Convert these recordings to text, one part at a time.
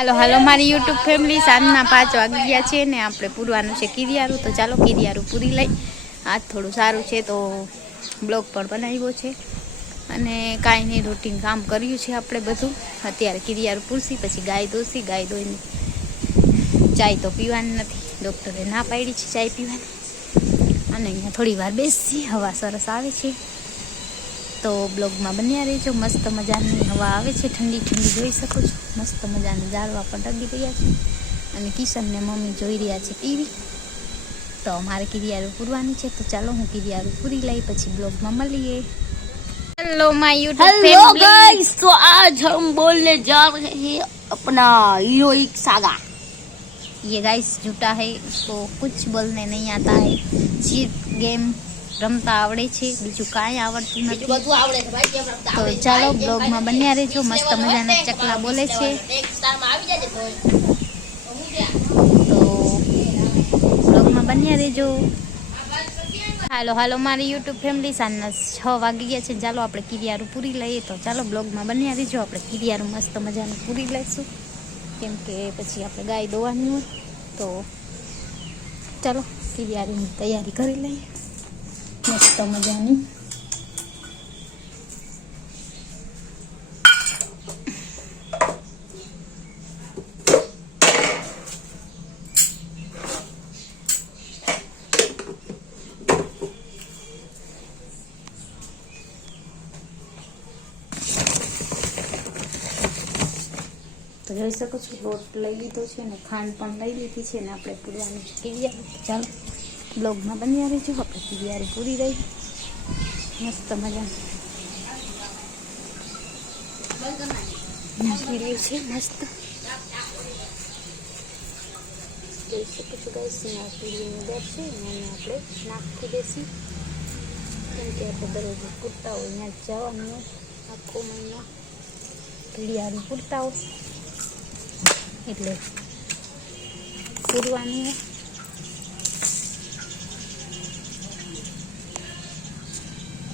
હાલો હાલો મારી YouTube family, સાંજના 5 વાગી ગયા છે ને આપણે પૂરવાનું છે કીરિયારું. તો ચાલો કીરિયારું પૂરી લઈ. આજ થોડું સારું છે તો બ્લોગ પણ બનાવ્યો છે અને કાંઈ નહીં, રૂટીન કામ કર્યું છે આપણે બધું. અત્યારે કીરિયારું પૂરસી, પછી ગાય દોસી. ગાય દોઈને ચાય તો પીવાની નથી, ડૉક્ટરે ના પાડી છે ચાય પીવાની. અને અહીંયા થોડી વાર બેસી, હવા સરસ આવે છે તો બ્લોગમાં બન્યા રહેજો. મસ્ત મજાની હવા આવે છે, ઠંડી ઠંડી જોઈ શકો છો. મસ્ત મજાની ઝાડવા પણ ટગી રહ્યા છે અને કિશન ને મમ્મી જોઈ રહ્યા છે ટીવી. તો અમારે કીરિયારું પૂરવાની છે તો ચાલો હું કીરિયારું પૂરી લઈ, પછી બ્લોગમાં મળીએ. Hello my YouTube family guys, तो आज हम बोलने जा रहे हैं अपना हीरोइक सागा। ये गाइस झूठा है, इसको कुछ बोलने नहीं आता है, सिर्फ गेम रमता आवड़े छे, बीजू काई आवड़તું નથી. તો ચાલો બ્લોગમાં બન્યા રહેજો. મસ્ત મજાના ચકલા બોલે છે તો બ્લોગમાં બન્યા રહેજો. હાલો હાલો મારી યુટ્યુબ ફેમિલી, સાંજના 6 વાગી ગયા છે. ચાલો આપણે કીરિયારું પૂરી લઈએ. તો ચાલો બ્લોગમાં બન્યા રહેજો. આપણે કીરિયારું મસ્ત મજાનું પૂરી લઈશું, કેમ કે પછી આપણે ગાય દોવાની હોય. તો ચાલો કીરિયારીની તૈયારી કરી લઈએ મસ્ત મજાની. તો જોઈ શકો છો, લોટ લઈ લીધો છે ને ખાંડ પણ લઈ લીધી છે ને આપણે પૂરવાની કીરિયારું. ચાલો બ્લોગમાં બન્યા રહેજો. આપણે કીરિયારું પૂરી રહી મસ્ત મજાનું નાખી રહ્યું છે મસ્ત. જોઈ શકો છો ગાઈસ, નાખી બેસશે અને આપણે નાખી દેસી, કેમ કે આપણે દરરોજ પૂરતા હોય ત્યાં જવાનું હોય, આખો મહિનો કીરિયારું પૂરતા હોય એટલે પૂરવાનું है.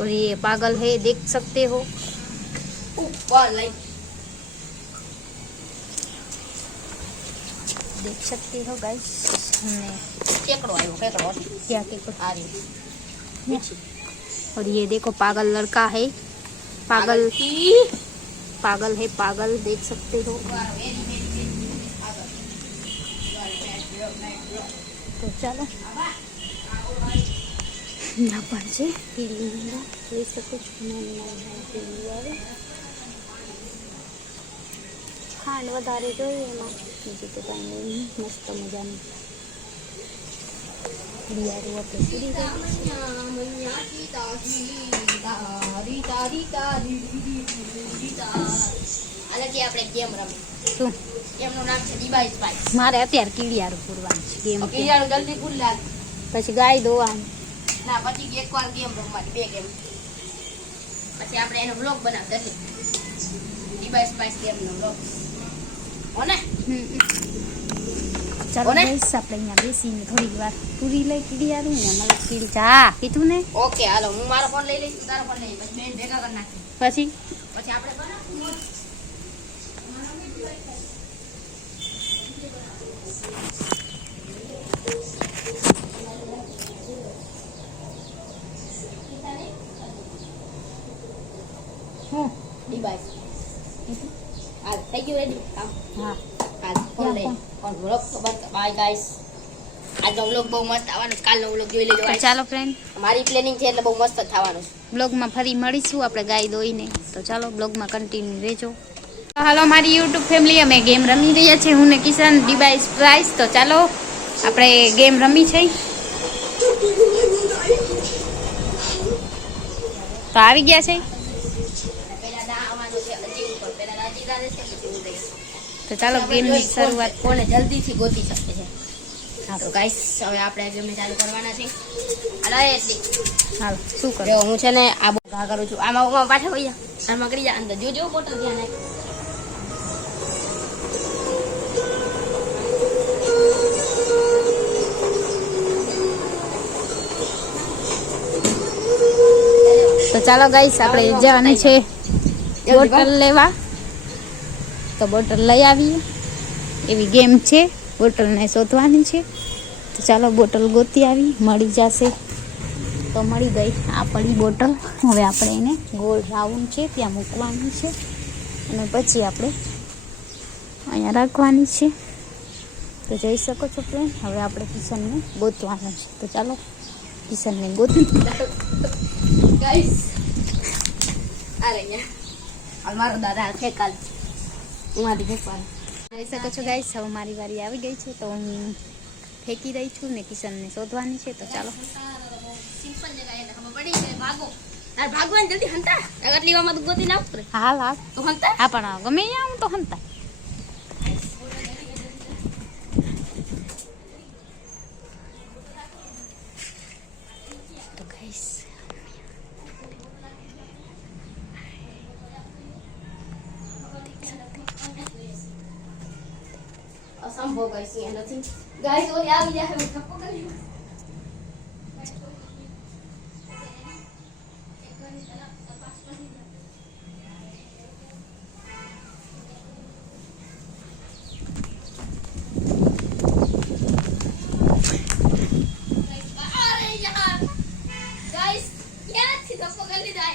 और ये पागल है, देख सकते हो. देख सकते हो गाइस, हमने क्या और ये देखो पागल लड़का है, पागल पागल है, पागल देख सकते हो. तो ચાલો ના પણ છે કીડી જોઈ શકો છો. ખાંડ વધારે જોઈએ એમાં, બીજું તો કાંઈ નહીં. મસ્ત મજાનું કીડિયારું આપણે પૂરી ગઈ. આપણે ગેમ રમી. શું એમનું નામ છે ડીબાઈ સ્પાઈસ. મારે અત્યારે કીડિયારું પૂરવાનું છે. ગેમ કીડિયારું જલ્દી પૂરી લાગ, પછી ગાય દોવાનું. ના પછી એકવાર ગેમ રમવાની, 2 ગેમ. પછી આપણે એનો વ્લોગ બનાવતા છે, ડીબાઈ સ્પાઈસ ગેમનો વ્લોગ. ઓને ચાલો ગાઈસ, આપણે અહીંયા બેસીને થોડીક વાર પૂરી લઈ કીડિયારું ને મને કીડી ચા કીધું ને. ઓકે હાલો, હું મારો ફોન લઈ લઈશ, તારો ફોન લઈ લઈશ, પછી બેન ભેગા કરી નાખીએ. પછી આપણે બનાવશું. હું ડીબાઈ હાલ થઈ ગયું રેડી કામ. હા હાલ ફોન લઈ ફોન વ્લોગ બંધ. બાય ગાઈસ, આજનો વ્લોગ બહુ મસ્ત આવવાનો છે, કાલનો વ્લોગ જોઈ લેજો. ચાલો ફ્રેન્ડ, મારી પ્લેનિંગ છે એટલે બહુ મસ્ત થવાનું છે. બ્લોગમાં ફરી મળીશું આપણે ગાય દોઈને. તો ચાલો બ્લોગમાં કન્ટિન્યુ રહેજો. હાલો મારી યુટ્યુબ ફેમિલી, અમે ગેમ રમી રહ્યા છીએ, હું ને કિશન ડીબાઈ સ્પાઈસ. તો ચાલો આપણે ગેમ રમી છે. તો આવી ગયા છે. તો ચાલો ગેમની શરૂઆત કોને જલ્દીથી ગોતી શકે છે. હા તો ગાઈસ, હવે આપણે ગેમ ચાલુ કરવાના છે. હાલો એટલી હાલો શું કરો. હું છે ને આ બહુ ઘા કરું છું. આમાં પાછા વઈ જા, આમાં કરી જા અંદર. જો બોટલ ધ્યાન રાખ. તો ચાલો ગાઈસ, આપણે જવાની છે બોટલ લેવા. તો બોટલ લઈ આવીએ. એવી ગેમ છે, બોટલને શોધવાની છે. તો ચાલો બોટલ ગોતી આવી, મળી જશે. તો મળી ગઈ, આ પડી બોટલ. હવે આપણે એને ગોળ રાઉન્ડ છે ત્યાં મૂકવાની છે અને પછી આપણે અહીંયા રાખવાની છે. તો જોઈ શકો છો ફ્રેન્ડ, હવે આપણે કિશનને ગોતવાનું છે. તો ચાલો કિશનને ગોતી. ગાઈસ આ રહ્યા હાલ મારો દાદા ફેંકાલ હું મારી ફેંકવાનું. જોઈ શકો છો ગાઈસ, હવે મારી વારી આવી ગઈ છે. તો હું ફેંકી રહી છું ને કિશનને શોધવાની છે. તો ચાલો સિમ્પલ જગ્યાએ ખબર પડી કે ભાગો તાર ભાગવાન જલ્દી હંતા આટલી વામાં તો ગોતી ના ઉતરે હાલ હાલ તો હંતા. હા પણ ગમે ત્યાં હું તો હંતા. તો ગાઈસ અસંભવ ગાઈસ એ નથી ગાઈસ ઓલી આવી જાય હવે થપ્પો કરી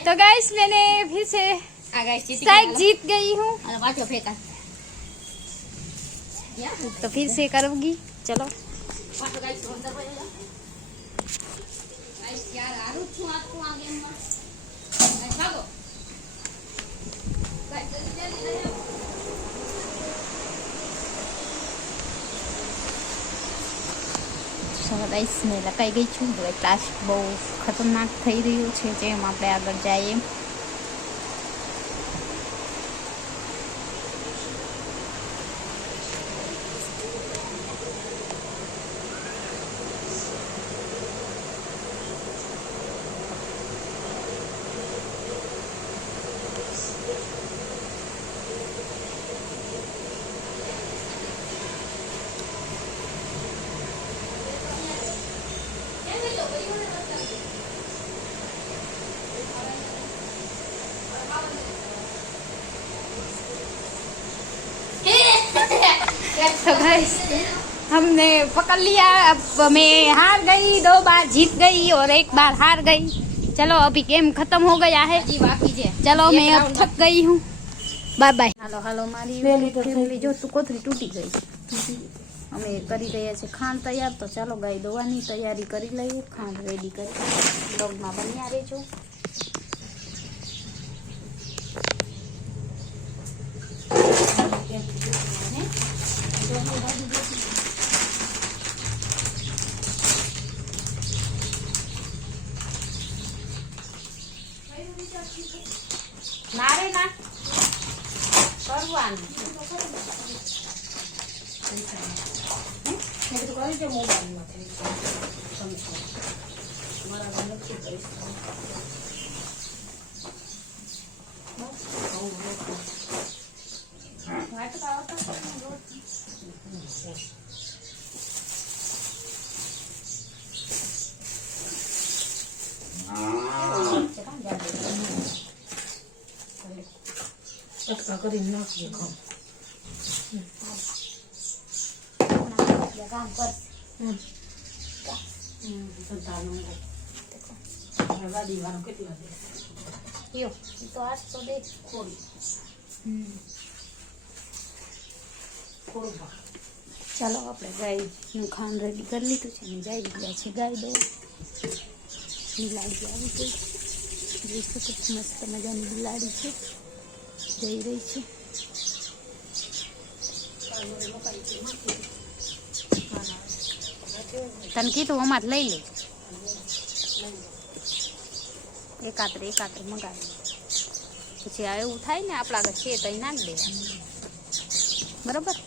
तो गाइस मैंने फिर से आ गाइस स्ट्राइक जीत गई हूँ. अरे पाछो फेंका तो फिर से करूँगी. चलो पाछो गाइस अंदर भाई गाइस यार आरू છું આ ગેમ માં ગાइस ભાગો ગાइस જલ્દી જલ્દી લઈ ચલો ગાઈસ મેં લખાઈ ગઈ છું. હવે ક્લાસ બહુ ખતરનાક થઈ રહ્યું છે, જેમ આપણે આગળ જઈએ. तो गाइस हमने पकड़ लिया. अब मैं हार गई, 2 बार जीत गई और 1 बार हार गई. चलो अभी गेम खत्म हो गया है. હજી બાકી છે. चलो मैं अब थक गई हूँ. Bye bye. હાલો હાલો મારી ફેમિલી જો તું કોથળી તૂટી ગઈ. અમે કરી રહ્યા છે ખાંડ તૈયાર. તો ચાલો ગાય દોવાની તૈયારી કરી લઈએ. ખાંડ રેડી કરી બ્લોગમાં બન્યા રહેજો. ના રે ના કરવાનું ચટકા કરીને નાખીએ ખાવ કામ કર. ગાડી વાળો કેટલા દે યો ઈ તો આજ તો દે થોડી થોડું ચાલો આપણે ગાયનું ખાંડ રેડી કરી લીધું છે અને જઈ ગયા છે ગાય દો. બિલાડી આવી ગઈ, જોઈ શકો છો મસ્ત મજાની બિલાડી છે, જઈ રહી છે. તને કીધું અમારે લઈ લે, એકાત્રે મંગાવી પછી આ એવું થાય ને આપણા આગળ છે તો અહીં નાખી દેવાનું, બરાબર.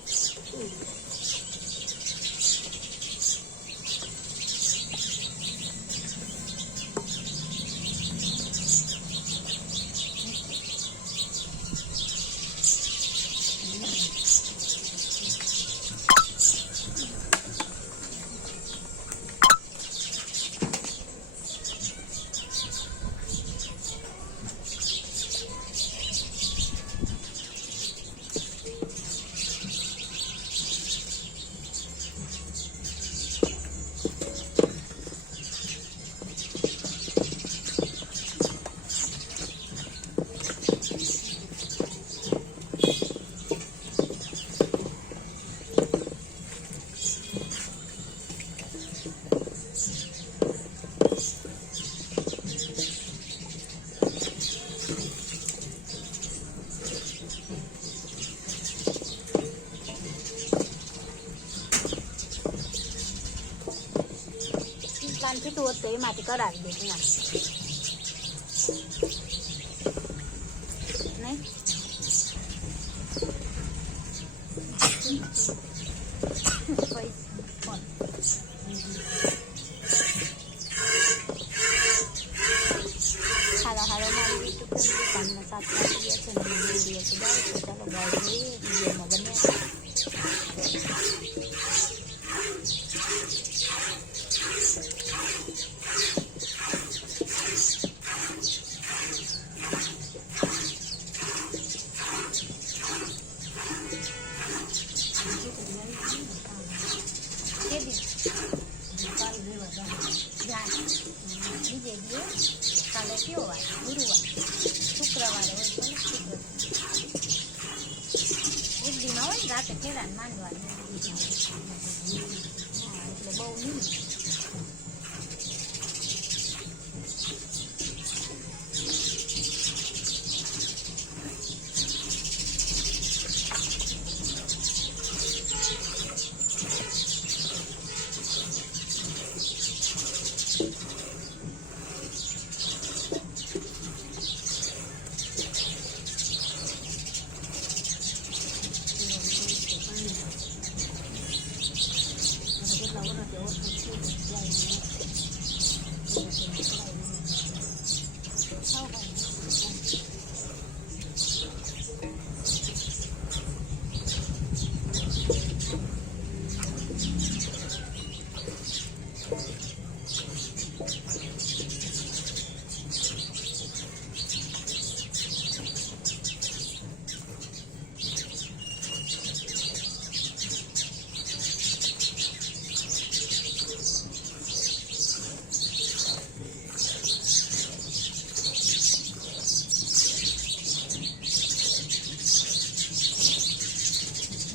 કાન ફીટું હોત તો એમાંથી કરાવી દે ત્યાં નહીં હાલો મારી યુટ્યુબ ફેમિલી કામના સાથ આપી ગયા છે મને વિડીયો છે ગાય તો ચાલો ગાય જોઈએ વિડીયોમાં બને બીજે દિવસ કાલે કયો વાર ગુરુવાર શુક્રવારે હોય ભલે શુક્રવાર એક દીમાં હોય ને રાતે ફેરાને માંડવાનું એટલે બહુ નહીં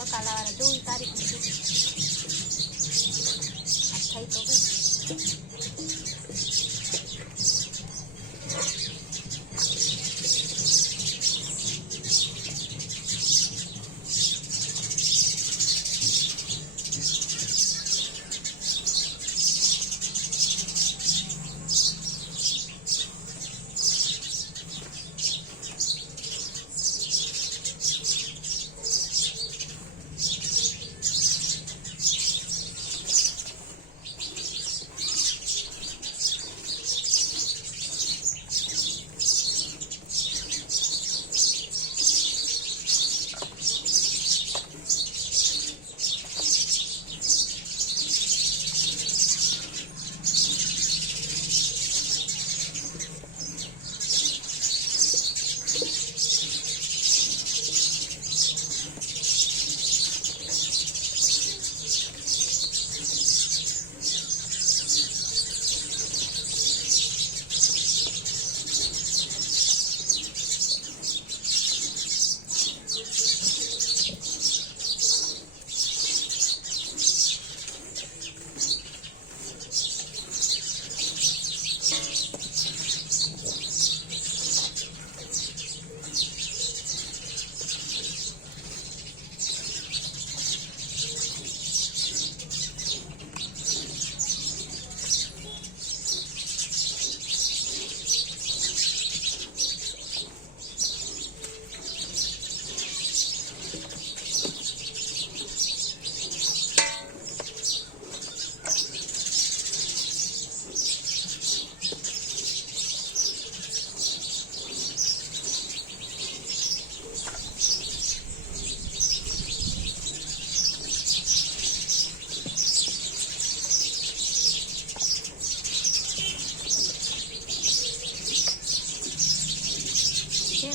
બકાલાવાળા 24 તારીખની થઈ તો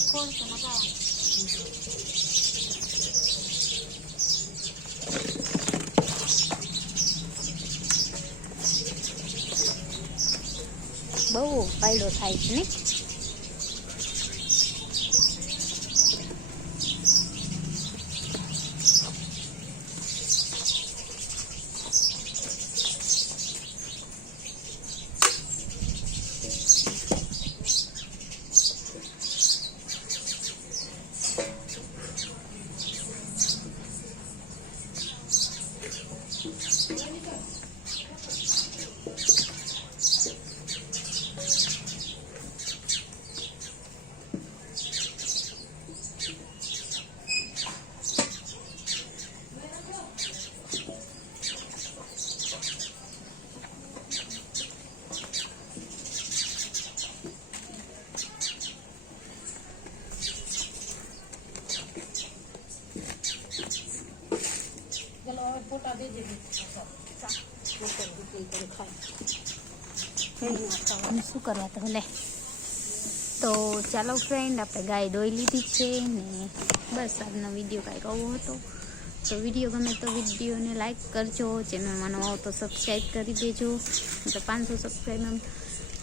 ખોલ તો મગાવવાનું બહુ ફાયદો થાય છે ને ચલો હવે ફોટા દેજે શું કરવા તો ભલે. તો ચાલો ફ્રેન્ડ, આપણે ગાય દોઈ લીધી છે ને બસ આજનો વિડીયો કાંઈક આવો હતો. તો વિડીયો ગમે તો વિડીયોને લાઈક કરજો, ચેનલમાં નવા હો તો સબસ્ક્રાઈબ કરી દેજો. તો 500 સબસ્ક્રાઈબર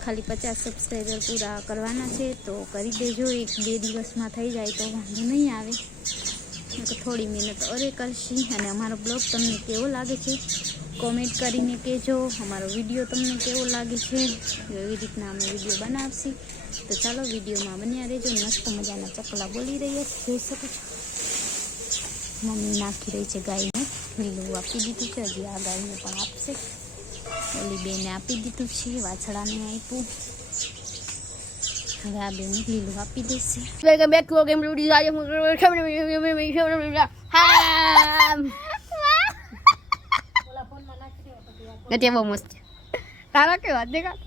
ખાલી 50 સબસ્ક્રાઈબર પૂરા કરવાના છે, તો કરી દેજો. 1-2 દિવસમાં થઈ જાય તો વાંધો નહીં આવે, તો થોડી મહેનત અરે કરશી. અને અમારો બ્લોગ તમને કેવો લાગે છે કોમેન્ટ કરીને કહેજો. અમારો વિડીયો તમને કેવો લાગે છે, એવી રીતના અમે વિડીયો બનાવશી. તો ચાલો વિડીયોમાં બન્યા રહેજો. મસ્ત મજાના ચકલા બોલી રહ્યા છે, જોઈ શકો છો. મમ્મી નાખી રહી છે ગાયને, લીલું આપી દીધું છે, હજી આ ગાયને પણ આપશે. ઓલી બેને આપી દીધું છે, વાછડાને આપ્યું, હવે આ બેને લીલું આપી દેશે. વેલકમ બેક ટુ ગેમ રૂડી આજે હું નથી બહુ મસ્ત છે. તારા કેવા દેખા.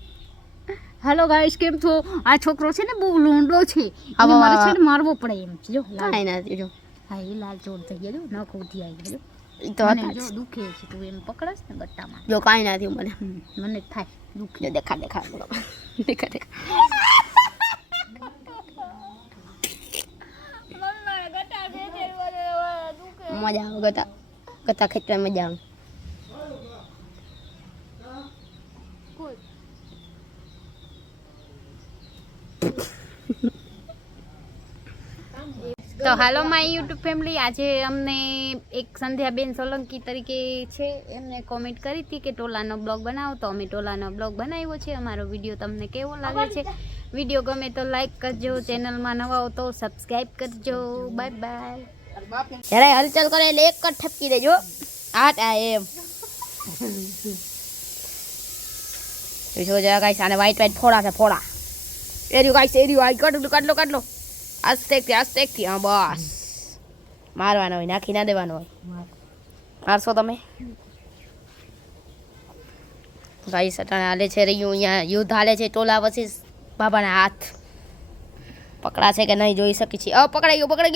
હેલો ગાઈસ, કેમ છો? આ છોકરો છે ને બહુ લોંડો છે, હવે મારે છે ને મારવો પડે એમ છે. જો કાંઈ નથી જો. હા, એ લાલ ચોર થઈ ગયો, જો નખ ઉઠી આવી ગયો. તો મને જો દુખે છે, તું એમ પકડસ ને ગટ્ટામાં, જો કાંઈ નથી મને. મને થાય દુખે. જો દેખા દેખા દેખા દેખા. મજા આવે ગતા ગતા ખેંચવા મજા આવે. તો હાલો માય યુટ્યુબ ફેમિલી, આજે અમને એક સંધ્યાબેન સોલંકી તરીકે છે, એમને કોમેન્ટ કરી હતી કે ટોલાનો બ્લોગ બનાવો, તો અમે ટોલાનો બ્લોગ બનાવ્યો છે. અમારો વિડીયો તમને કેવો લાગે છે? વિડીયો ગમે તો લાઈક કરજો, ચેનલમાં નવા હો તો સબસ્ક્રાઈબ કરજો. Bye bye. જ્યારે હલચલ કરે એટલે એક જ ઠપકી દેજો. આ એમ જો જરા ગાઈસ, આને વ્હાઈટ વ્હાઈટ ફોડા છે, ફોડા. એર્યું ગાઈસ, એર્યું આ કાઢ લો. આસ્તેકથી હા બસ. મારવાનો હોય, નાખી ના દેવાનો હોય. મારશો તમે ગાઈસ? અટાણે હાલે છે રહ્યું અહીંયા યુદ્ધ હાલે છે, ટોલા વસીસ બાબાના હાથ. પકડા છે કે નહીં જોઈ શકી છીએ. પકડાઈ ગયો. પકડાઈ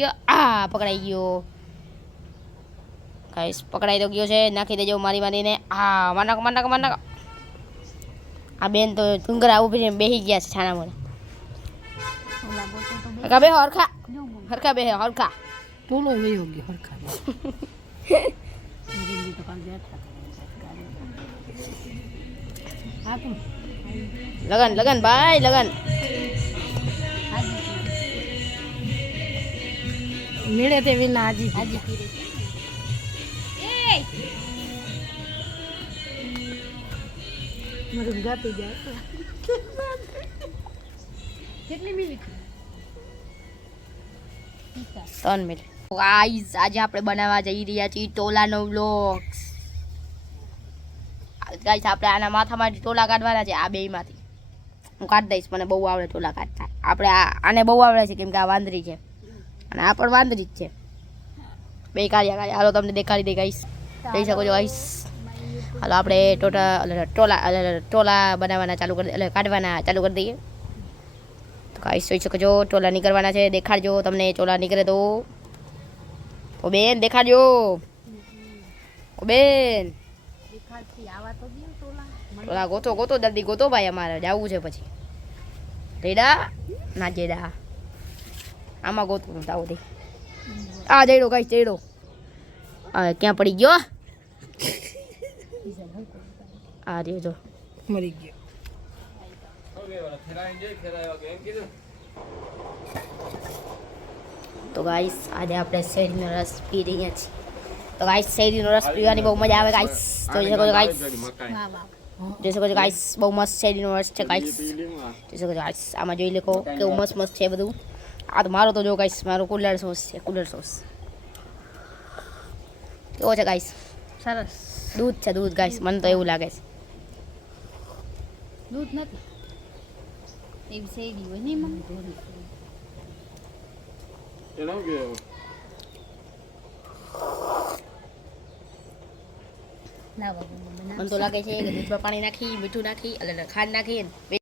ગયો. આ પકડાઈ ગયો ગાઈસ, પકડાઈ તો ગયો છે. નાખી દેજો મારીને. હા, માર નાખો. આ બેન તો ડુંગરા ઉભી બેસી ગયા છે છાણા મોડે. હરખા બે હરખા બે હરખા. ટોલો વયો ગયો હરખા. લગન ભાઈ લગન. મેળે તે વિના હાજી મારું ગાતું જાય. કેટલી મિનિટ? 3 મિનિટ. ગાઈસ, આજે આપણે બનાવવા જઈ રહ્યા છીએ ટોલાનો વ્લોગ્સ. ગાઈસ, આપણે આના માથામાંથી ટોલા કાઢવાના છે, આ બેયમાંથી. હું કાઢી દઈશ, મને બહુ આવડે ટોલા કાઢતા. આપણે આને બહુ આવડે છે કેમ કે આ વાંદરી છે અને આ પણ વાંદરી જ છે. બે કાઢ્યા. હાલો તમને દેખાડી દે ગાઈસ, જોઈ શકો છો ગાઈસ. હાલો આપણે ટોલા બનાવવાના ચાલુ કરી એટલે કાઢવાના ચાલુ કરી દઈએ. તો ગાઈસ જોઈ શકો છો, ટોલા નીકળવાના છે. દેખાડજો તમને ટોલા નીકળે તો. ઓ બેન દેખાડજો. ઓ બેન ટોલા ગોતો જલ્દી ગોતો ભાઈ, અમારે જવું છે પછી. રેડા ના જેડા આમાં ગોતું તાવ દે. આ જઈડો ગાઈસ, જઈડો. ક્યાં પડી ગયો? આ રહ્યો જો, મરી ગયો. તો ગાઈસ આજે આપણે શેરડીનો રસ પી રહ્યા છીએ. તો ગાઈસ શેરડીનો રસ પીવાની બહુ મજા આવે ગાઈસ. જોઈ શકો છો ગાઈસ, બહુ મસ્ત શેરડીનો રસ છે ગાઈસ. જોઈ શકો છો ગાઈસ, આમાં જોઈ લેખો કેવું મસ્ત છે બધું. આ તો મારો તો જો ગાઈસ, મારો કુલર સોસ છે, કુલર સોસ કેવો છે ગાઈસ? સરસ. દૂધ છે, દૂધ ગાઈસ, મને તો એવું લાગે છે. દૂધ નથી, એવી શેરડી હોય ને મમ્મી. મને તો લાગે છે કે દૂધમાં પાણી નાખી, મીઠું નાખી, એટલે ખાંડ નાખી